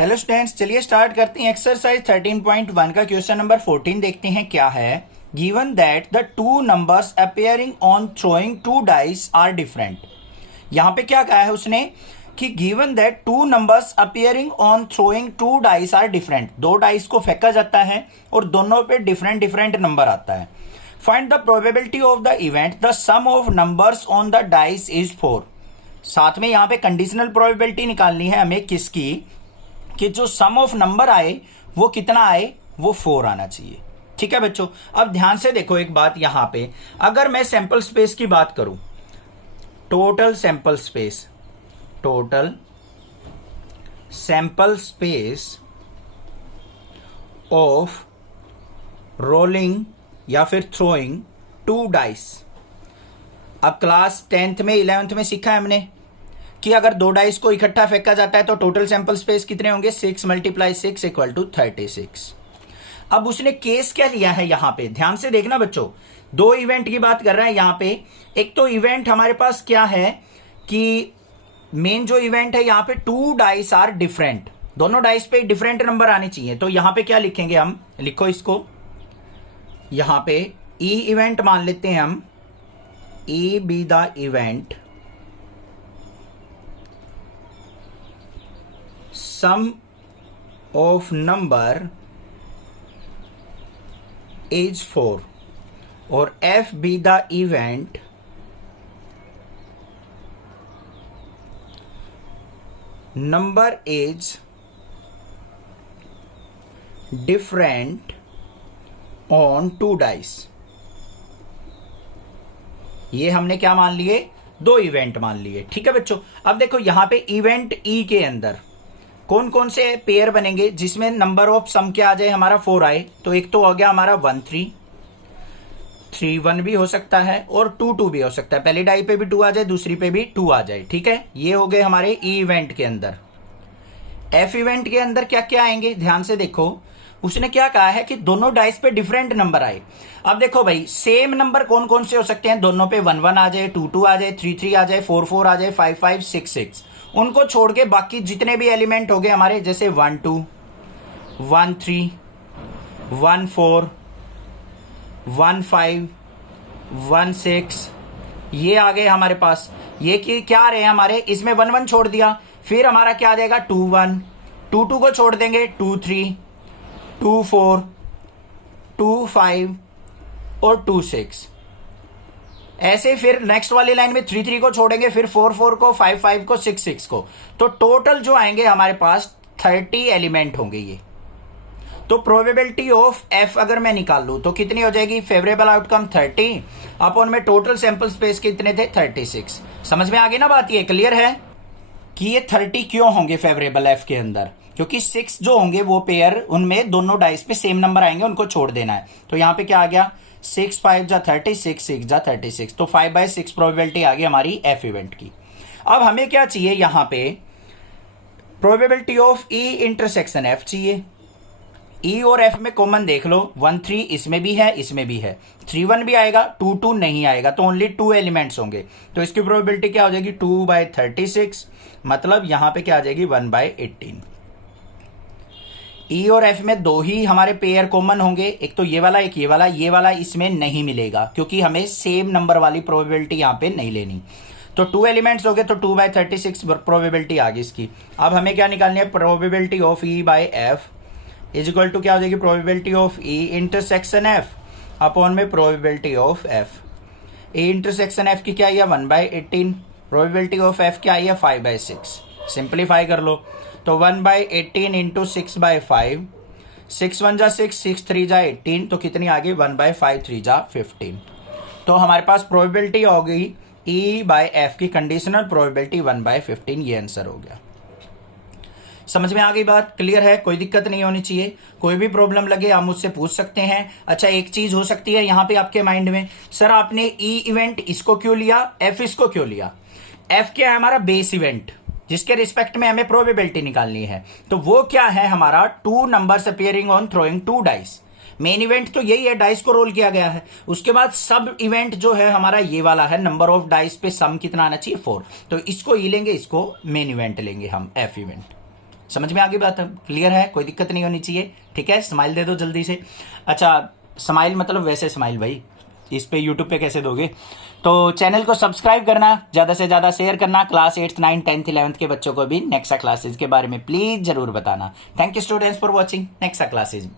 Hello students, चलिए start करते हैं। एक्सरसाइज 13.1 का क्वेश्चन नंबर 14 देखते हैं क्या है। Given that the two numbers appearing on throwing two dice are different. यहां पे क्या कहा है उसने कि given that two numbers appearing on throwing two dice are different. दो डाइस को फेंका जाता है और दोनों पे डिफरेंट डिफरेंट नंबर आता है। Find the probability of the event the sum of numbers on the dice is 4। साथ में यहां पे कंडीशनल प्रोबेबिलिटी निकालनी है हमें किसकी, कि जो सम ऑफ नंबर आए वो कितना आए, वो 4 आना चाहिए। ठीक है बच्चों, अब ध्यान से देखो एक बात यहां पे। अगर मैं सैंपल स्पेस की बात करूं, total sample space of rolling या फिर थ्रोइंग टू डाइस। अब क्लास 10th में 11th में सीखा है हमने कि अगर दो डाइस को इकट्ठा फेंका जाता है तो टोटल सैंपल स्पेस कितने होंगे, 6 × 6 = 36। अब उसने केस क्या लिया है यहां पे, ध्यान से देखना बच्चों। दो इवेंट की बात कर रहा है यहां पे। एक तो इवेंट हमारे पास क्या है कि मेन जो इवेंट है यहां पे टू डाइस आर डिफरेंट, दोनों डाइस पे डिफरेंट नंबर आने चाहिए। तो यहां पे क्या लिखेंगे हम, लिखो इसको, यहां पे ई इवेंट मान लेते हैं हम। E be the event sum of number is 4 और f be the event number is different on two dice। ये हमने क्या मान लिए, दो इवेंट मान लिए। ठीक है बच्चों, अब देखो यहां पे इवेंट ई के अंदर कौन कौन से पेयर बनेंगे जिसमें नंबर ऑफ सम क्या आ जाए, हमारा 4 आए। तो एक तो हो गया हमारा 1 3, 3 1 भी हो सकता है और 2 2 भी हो सकता है। पहली डाई पे भी 2 आ जाए, दूसरी पे भी 2 आ जाए। ठीक है, ये हो गए हमारे ई इवेंट के अंदर। एफ इवेंट के अंदर क्या क्या आएंगे, ध्यान से देखो। उसने क्या कहा है कि दोनों डाइस पे डिफरेंट नंबर आए। अब देखो भाई, सेम नंबर कौन कौन से हो सकते हैं, दोनों पे 1 1 आ जाए, 2 2 आ जाए, 3 3 आ जाए, 4 4 आ जाए, 5 5 6 6। उनको छोड़ के बाकी जितने भी एलिमेंट हो गए हमारे, जैसे 1 2 1 3 1 4 1 5 1 6, ये आ गए हमारे पास। ये क्या आ रहे हैं हमारे, इसमें 1 1 छोड़ दिया, फिर हमारा क्या आ जाएगा 2 1, 2 2 को छोड़ देंगे 2 3 2 4 2 5 और 2 6। ऐसे फिर नेक्स्ट वाली लाइन में 3 3 को छोड़ेंगे, फिर 4 4 को, 5 5 को, 6 6 को। तो टोटल जो आएंगे हमारे पास 30 एलिमेंट होंगे ये। तो प्रोबेबिलिटी ऑफ एफ अगर मैं निकाल लूं तो कितनी हो जाएगी, फेवरेबल आउटकम 30 अपॉन में टोटल सैंपल स्पेस कितने थे, 36। समझ में आ गई ना बात, ये क्लियर है कि ये 30 क्यों होंगे फेवरेबल एफ के अंदर, क्योंकि 6 जो होंगे वो पेयर, उनमें दोनों डाइस पे सेम नंबर आएंगे, उनको छोड़ देना है। तो यहां पे क्या आ गया, 6 5 जा 36, 6 जा 36। तो 5/6 प्रोबेबिलिटी आ गई हमारी एफ इवेंट की। अब हमें क्या चाहिए यहां पे, probability of E intersection F चाहिए। ई और एफ में कॉमन देख लो, 1 3 इसमें भी है, इसमें भी है, 3 1 भी आएगा, 2 2 नहीं आएगा, तो ओनली 2 एलिमेंट्स होंगे। तो इसकी प्रोबेबिलिटी क्या हो जाएगी, 2/36, मतलब यहां पे क्या आ जाएगी 1/18। ई और एफ में दो ही हमारे पेयर कॉमन होंगे, एक तो ये वाला, एक ये वाला। ये वाला इसमें नहीं मिलेगा क्योंकि हमें सेम नंबर वाली प्रोबेबिलिटी यहां पे नहीं लेनी। तो 2 एलिमेंट्स हो गए, तो 2/36 प्रोबेबिलिटी आ गई इसकी। अब हमें क्या निकालनी है, probability of E by F is equal to क्या हो जाएगी, probability of E intersection F upon में probability of F. E intersection F की क्या है 1/18, प्रोबेबिलिटी ऑफ एफ क्या है 5/6। सिंप्लीफाई कर लो, तो 1/18 इंटू 6/5, 6 1 जा 6, 6 3 जा 18, तो कितनी आ गई 1/5 3 जा 15। तो हमारे पास प्रोबेबिलिटी हो गई ई बाय एफ की कंडीशनल प्रोबेबिलिटी 1/15। ये आंसर हो गया। समझ में आ गई बात, क्लियर है, कोई दिक्कत नहीं होनी चाहिए। कोई भी प्रॉब्लम लगे आप मुझसे पूछ सकते हैं। अच्छा, एक चीज हो सकती है यहां पे आपके माइंड में, सर आपने ई इवेंट इसको क्यों लिया, एफ इसको क्यों लिया। एफ क्या है हमारा बेस इवेंट, जिसके रिस्पेक्ट में हमें प्रोबेबिलिटी निकालनी है। तो वो क्या है हमारा, two numbers appearing on throwing two dice. Main event तो यही है, डाइस को रोल किया गया है। उसके बाद सब इवेंट जो है हमारा ये वाला है, नंबर ऑफ डाइस पे सम कितना आना चाहिए 4। तो इसको ई लेंगे, इसको मेन इवेंट लेंगे हम, एफ इवेंट। समझ में आ गई बात? क्लियर है? कोई दिक्कत नहीं होनी चाहिए। ठीक है, स्माइल दे दो जल्दी से। अच्छा, स्माइल मतलब वैसे स्माइल भाई, इस पे यूट्यूब पे कैसे दोगे? तो चैनल को सब्सक्राइब करना, ज़्यादा से ज़्यादा शेयर करना। Class 8th 9th 10th 11th के बच्चों को भी नेक्सा क्लासेज के बारे में प्लीज़ ज़रूर बताना। Thank you students for watching Nexa classes.